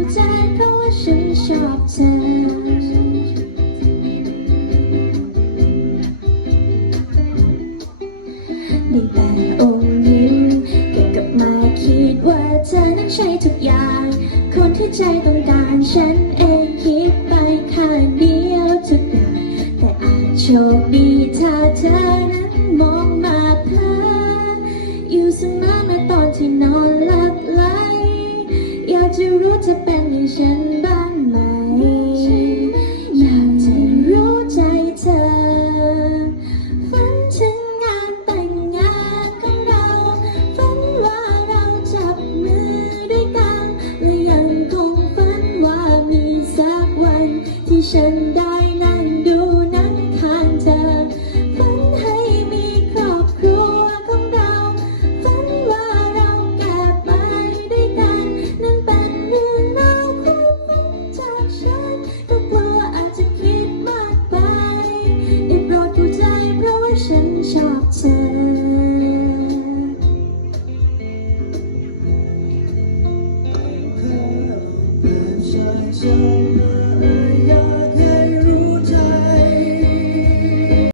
เข้าใจเพราะว่าฉันชอบเธอได้แต่อมยิ้มเก็บกับมาคิดว่าเธอนั้นใช่ทุกอย่าง คนที่ใจต้องการฉันเองคิดไปข้างเดียวทุกอย่างแต่อาจโชคดีถ้าเธอนั้น รู้จะเป็นอย่างฉันบ้างไหม อยากจะรู้ใจเธอ ฝันถึงงานแต่งงานของเรา ฝันว่าเราจับมือด้วยกัน และยังคงฝันว่ามีสักวันที่ฉันได้ เ